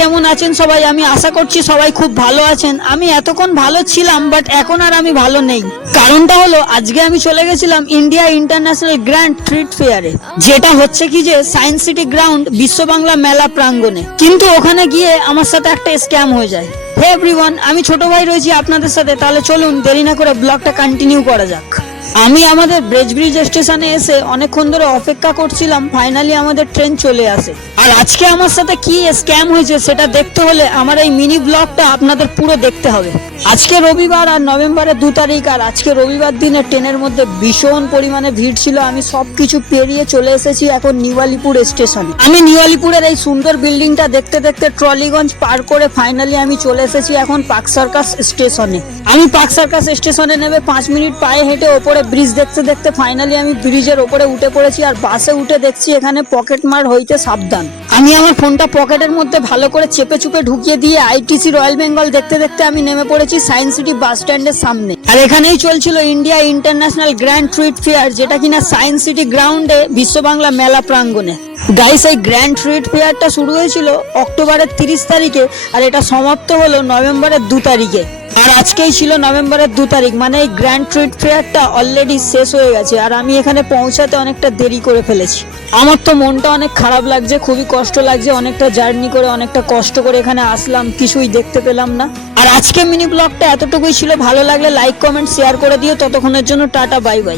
কেমন আছেন সবাই? আমি আশা করছি সবাই খুব ভালো আছেন। আমি এতক্ষণ ভালো ছিলাম, বাট এখন আর আমি ভালো নেই। কারণটা হলো আজকে আমি চলে গেছিলাম ইন্ডিয়া ইন্টারন্যাশনাল গ্র্যান্ড ট্রিট ফেয়ারে, যেটা হচ্ছে কি যে সায়েন্স সিটি গ্রাউন্ড বিশ্ব বাংলা মেলা প্রাঙ্গণে। কিন্তু ওখানে গিয়ে আমার সাথে একটা স্ক্যাম হয়ে যায়। হে এভরিওয়ান, আমি ছোট ভাই রয়েছি আপনাদের সাথে। তাহলে চলুন দেরি না করে ব্লগটা কন্টিনিউ করা যাক। আমি আমাদের ব্রিজ স্টেশনে এসে অনেকক্ষণ ধরে অপেক্ষা করছিলাম, ফাইনালি আমাদের ট্রেন চলে আসে। আর আজকে আমার সাথে কি স্ক্যাম হয়েছে সেটা দেখতে হলে আমার এই মিনি ব্লগটা আপনাদের পুরো দেখতে হবে। আজকে রবিবার আর নভেম্বরের 2 তারিখ, আর আজকে রবিবার দিনে ট্রেনের মধ্যে ভীষণ পরিমাণে ভিড় ছিল। আমি সবকিছু পেরিয়ে চলে এসেছি এখন নিউ আলিপুর স্টেশনে। আমি নিউ আলিপুরের এই সুন্দর বিল্ডিংটা দেখতে দেখতে ট্রলিগঞ্জ পার করে ফাইনালি আমি চলে এসেছি এখন পার্ক সার্কাস স্টেশনে। আমি পার্ক সার্কাস স্টেশনে নেমে 5 মিনিট পায়ে হেঁটে ওপরে ব্রিজ দেখতে দেখতে ফাইনালি আমি ব্রিজের ওপরে উঠে পড়েছি। আর বাসে উঠে দেখছি এখানে পকেট মার হইতে সাবধান। আমি আমার ফোনটা পকেটের মধ্যে ভালো করে চেপে চুপে ঢুকিয়ে দিয়ে আইটিসি রয়্যাল বেঙ্গল দেখতে দেখতে আমি নেমে পড়েছি সায়েন্স সিটি বাস স্ট্যান্ডের সামনে। আর এখানেই চলছিল India international grand treat fair, যেটা কিনা সায়েন্স সিটি গ্রাউন্ডে বিশ্ব বাংলা মেলা প্রাঙ্গণে। গাইস, এই গ্র্যান্ড ট্রিট ফেয়ারটা শুরু হয়েছিল অক্টোবরের 30 তারিখে আর এটা সমাপ্ত হলো নভেম্বরের 2 তারিখে। আর আজকেই ছিল নভেম্বরের 2 তারিখ, মানে এই গ্র্যান্ড ট্রিট ফেয়ারটা অলরেডি শেষ হয়ে গেছে। আর আমি এখানে পৌঁছাতে অনেকটা দেরি করে ফেলেছি। আমার তো মনটা অনেক খারাপ লাগছে, খুবই কষ্ট লাগছে। অনেকটা জার্নি করে অনেকটা কষ্ট করে এখানে আসলাম, কিছুই দেখতে পেলাম না। আর আজকে মিনি ব্লগটা এতটুকুই ছিল। ভালো লাগলে লাইক কমেন্ট শেয়ার করে দিও। ততক্ষণের জন্য টাটা, বাই বাই।